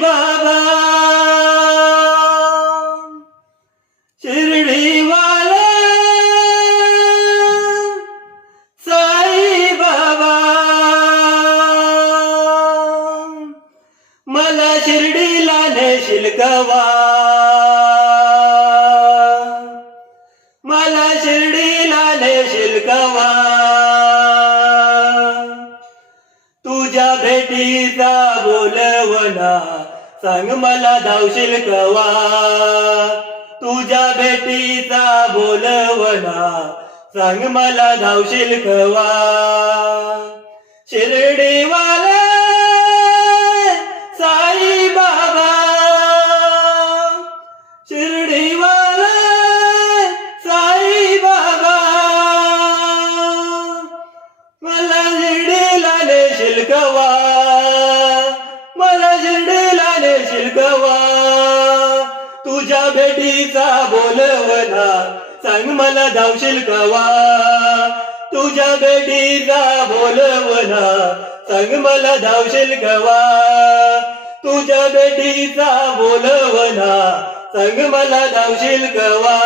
बाबा. शिर्डीवाले साई बाबा. मला शिर्डीला नेशील गवा मला शिर्डीला नेशील गवा भेटीचा बोलवना सांग मला धावशील कवा तुझ्या भेटीचा बोलवना सांग मला धावशील कवा शिर्डीवाले साई बाबा. शिर्डीवाले साई बाबा. मला नेशील मला झेंडेला नेशील गवा तुझ्या भेटीचा बोलवना सांग मला धावशील कवा तुझ्या भेटीचा बोलवना सांग मला धावशील गवा तुझ्या भेटीचा बोलवना सांग मला धावशील गवा